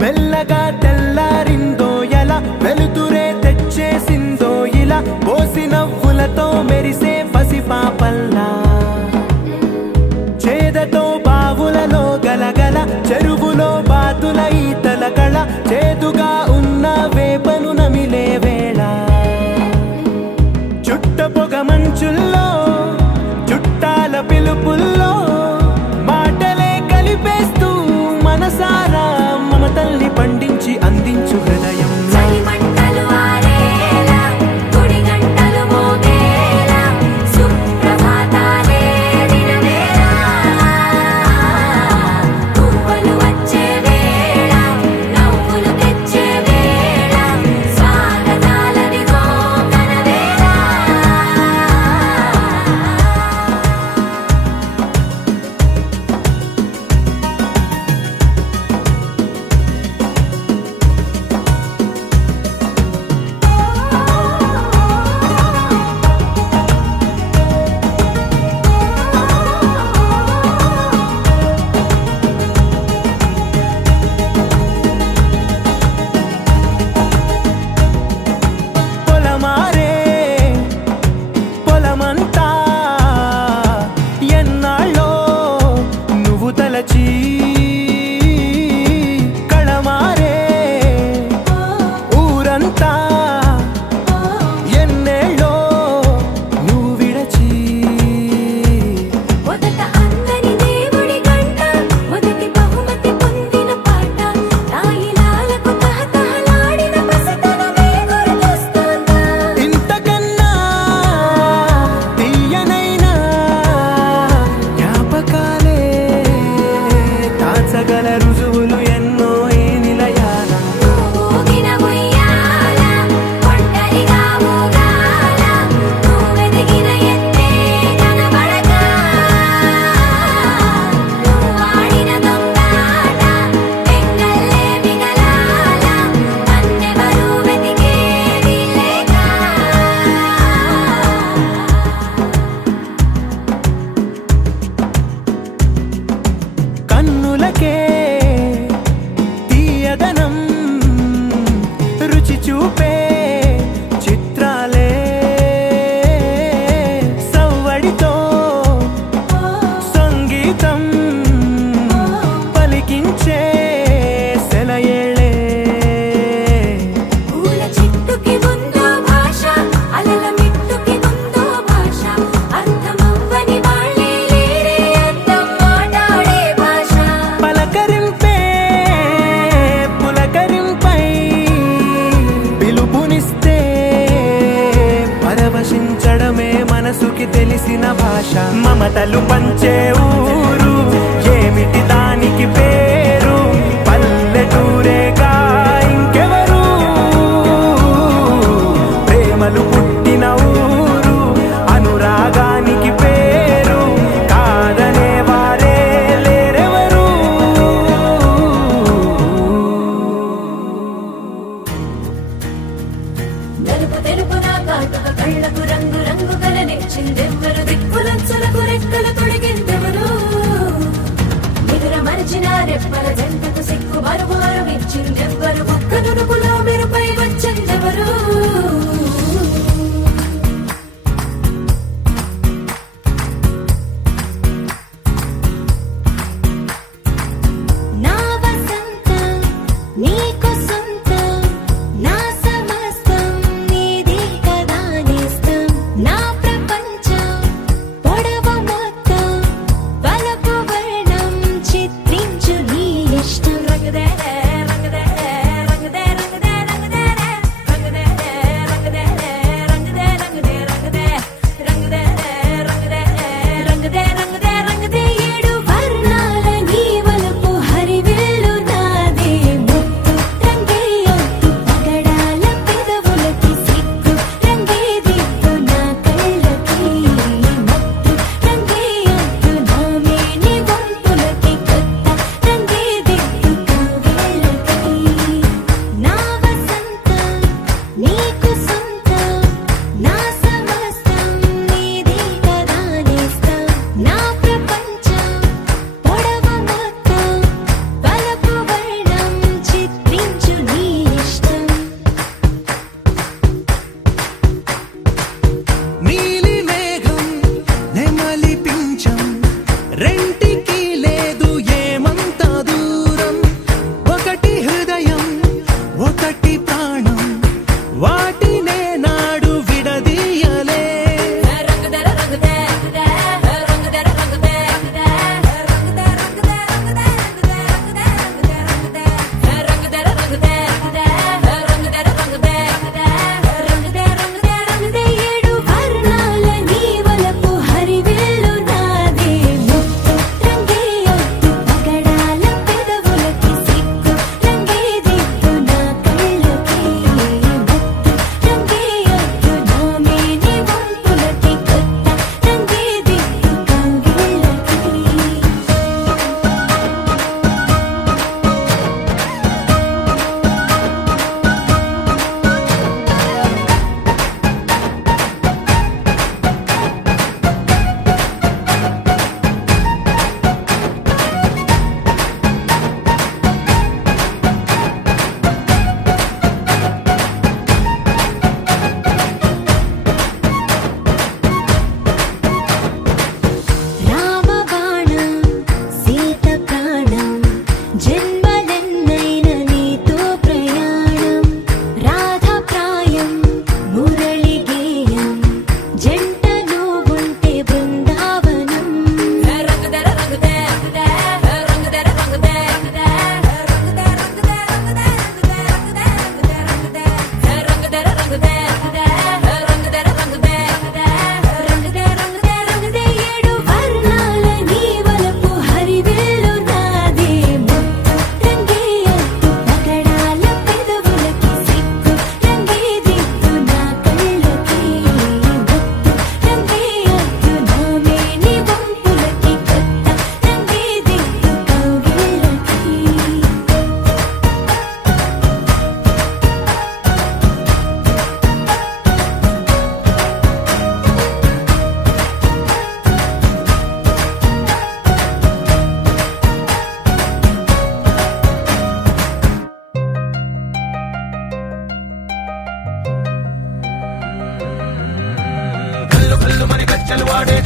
మెల్లగా తెల్లారిందో ఎలా వెలుతురే తెచ్చేసిందో ఇలా పోసి నవ్వులతో మెరిసే పసిపాపల్లా చేదతో బావులలో గలగల చెరువులో బాతుల ఈతల కళ చేదుగా ఉన్న వేపను నమిలే వేళ చుట్ట పొగ మంచుల్లో చుట్టాల పిలుపుల్లో మాటలే కలిపేస్తూ మనసారా మమతల్ని పండించి అందించు హృదయం కళమారే ఊరంతా ఎన్నేళ్ళో నువ్వు విడచి మొదట అందని దేవుడి గంట మొదటి బహుమతి పొందిన పాట తాయిలాలకు తహతహలాడిన పసితనమే గుర్తొస్తుందా ఇంతకన్నా తీయనైనా జ్ఞాపకాలే తాచగల రుజువులు ఎన్నో ఈ నిలయాల ఊగిన ఉయ్యాల ఒంటరిగా ఊగాల నువ్వెదిగిన ఎత్తే కనబడక నువ్వాడిన దొంగాట పెంగల్లే మిగలాల నన్నెవరూ వెతికేది లేక కన్నులకే తీయదనం రుచి చూపే చిత్రాలే సవ్వడితో సంగీతం పలికించే సెలయేళే పూల చిట్టుకి ఉందో భాష అలల మిట్టుకి ఉందో భాష అర్థమవ్వని వాళ్ళే లేరే అర్థం మాట్లాడే భాష పలకరింపే పులకరింపై పిలుపునిస్తే పరవశించడమే మనసుకి తెలిసిన భాష మమతలు పంచే ఊరు ఏమిటి దానికి పేరు పల్లెటూరేగా ఇంకెవరు ప్రేమలు పుట్టిన ఊరు అనురాగానికి పేరు కాదనే వారే లేరెవరు నలుపు తెలుపున కాటుక కళ్ళకు రంగు రంగు కలనిచ్చిందెవ్వరు దిక్కులంచులకు రెక్కలు తొడిగిందెవరు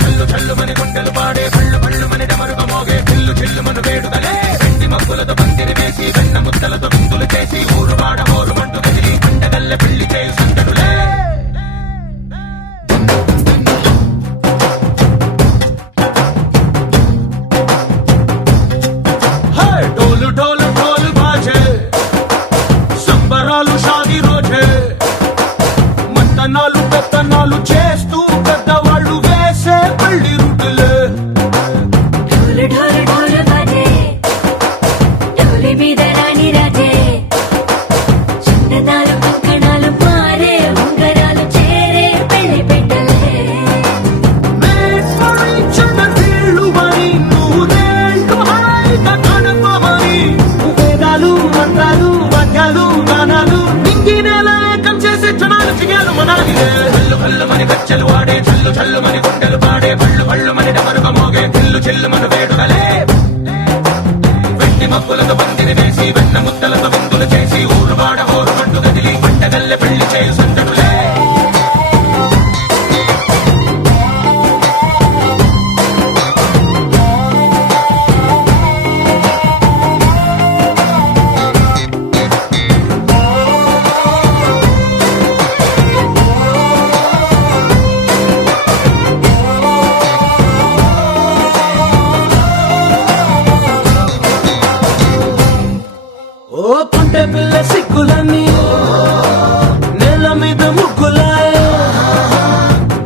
చల్లు చల్లు మన గుండెలు పాడే పళ్ళు పళ్ళు మన డమరుగ మోగే చిల్లు చిల్లు మన వేడుకలే వెండి మబ్బులతో పందిరి వేసి వెన్న ముద్దలతో విందులు చేసి ఊరు వాడ ఊరు మంటు కదిలి పండగల్లె పెళ్లి చేయి సందడులే డోలు డోలు డోలు బాజే సంబరాలు షాదీ రోజే మంతనాలు పెత్తనాలు చేస్తూ పెద్దవాళ్ళు వేసే పెళ్లి రుటులే ఢోలు ఢోలు ఢోలు బాజే ఢోలి మీద రాణి రాజే చందనాలు కంకణాలు మారే ఉంగరాలు చేరే పెళ్లి పెట్టలే వీళ్ళు మరి నూరేళ్ళు హాయిగా గడపమని వేదాలు మంత్రాలు వాద్యాలు గానాలు నింగినేల ఏకం చేసే క్షణాలు చిగాలు మనాలిలే కళ్ళు కళ్ళు మని కచ్చలు వాడే చల్లు చల్లు మని గుండెలు పాడే పళ్ళు పళ్ళు మని డమరుగ మోగే చిల్లు చిల్లు మన వేడుకలే వెండి మబ్బులతో పందిరి వేసి వెన్న ముద్దలతో విందులు చేసి ఊరు వాడ ఊరు మంటు కదిలి పండగల్లె పెళ్లి చేయి సందడులే ఓ పుంటె పిల్ల సిక్కులని నేల మీద ముగ్గులాయ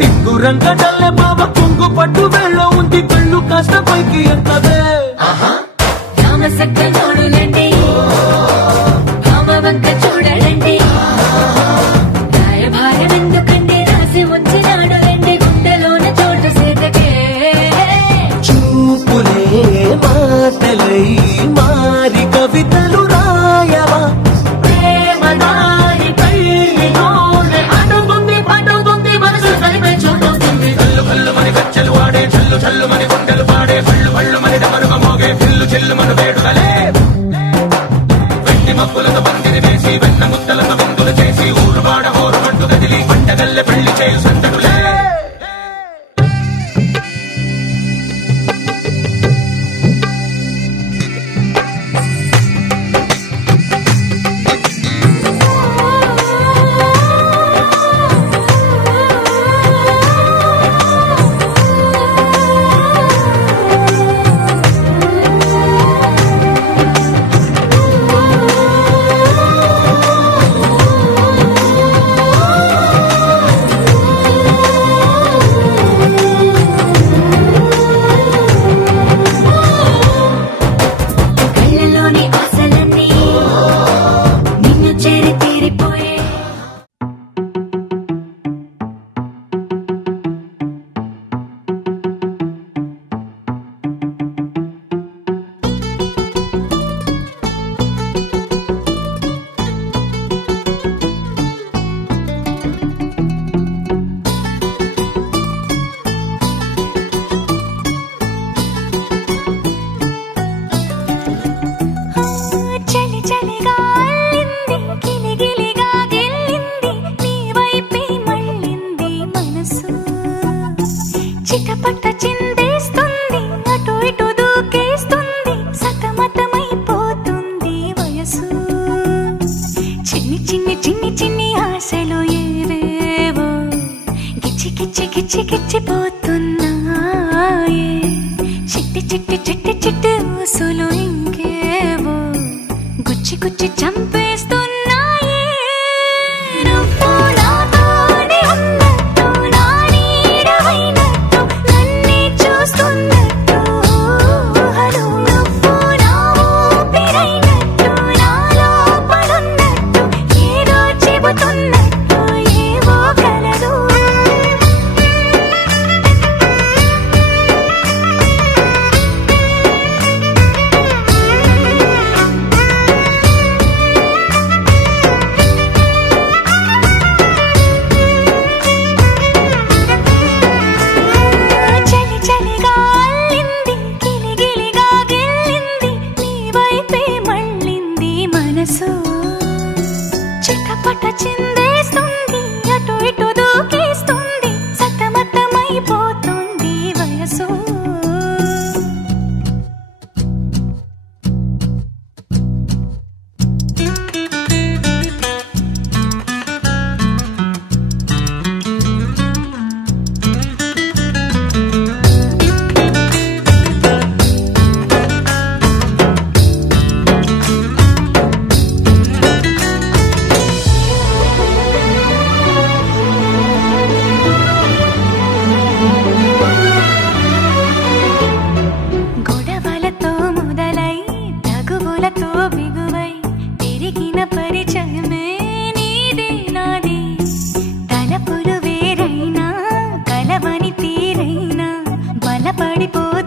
టింగు రంగడల్లె బావ కుంగు పట్టు వేళ్ళ ఉంది కళ్ళు కాస్త పైకి ఎంతదే రామ సక్క నోడులండి రామ వంక చూడడండి రాయభారం ఎందుకండి రాసి ఉంచినాడు రండి గుండెలోన చోటు సేతకే చూపులే మాటలై మారి కవితలు రాయవా ప్రేమదారి పెళ్లిలోనే అడుగుంది పడుతుంది మనసు కలిపే చూడుతుంది కళ్ళు కళ్ళు మని కచ్చలు వాడే చల్లు చల్లు మని గుండెలు పాడే పళ్ళు పళ్ళు మని డమరుగ మోగే చిల్లు చిల్లు మన వేడుకలే వెండి మబ్బులతో పందిరి వేసి వెన్న ముద్దలతో విందులు చేసి ఊరు వాడ ఊరు మంటు కదిలి పండగల్లె పెళ్లి చేయి సందడులే కళ్ళలోని ఆశలన్నీ నిన్ను చేరి తీరిపోయే చలి చలిగా అల్లింది గిలిగిలిగా గెల్లింది నీ వైపే మళ్ళింది మనసు చిటపట చిందేస్తుంది అటు ఇటు దూకేస్తుంది సతమతమైపోతుంది వయసు చిన్ని చిన్ని చిన్ని చిన్ని ఆశలు ఏవేవో గిచ్చి గిచ్చి గిచ్చి గిచ్చిపోతున్నాయే చిట్టి చిట్టి చిట్టి చిట్టి ఊసులు ఇంకేవో గుచ్చి గుచ్చి చంపేస్తున్నాయే నువ్వు నాతోనే ఉన్నట్టు నా నీడవైనట్టు నన్నే చూస్తున్నట్టు ఊహలు నువ్వు నా ఊపిరైనట్టు నా లోపలున్నట్టు ఏదో చెబుతున్నట్టు ఏవో కలదు విడిపోతే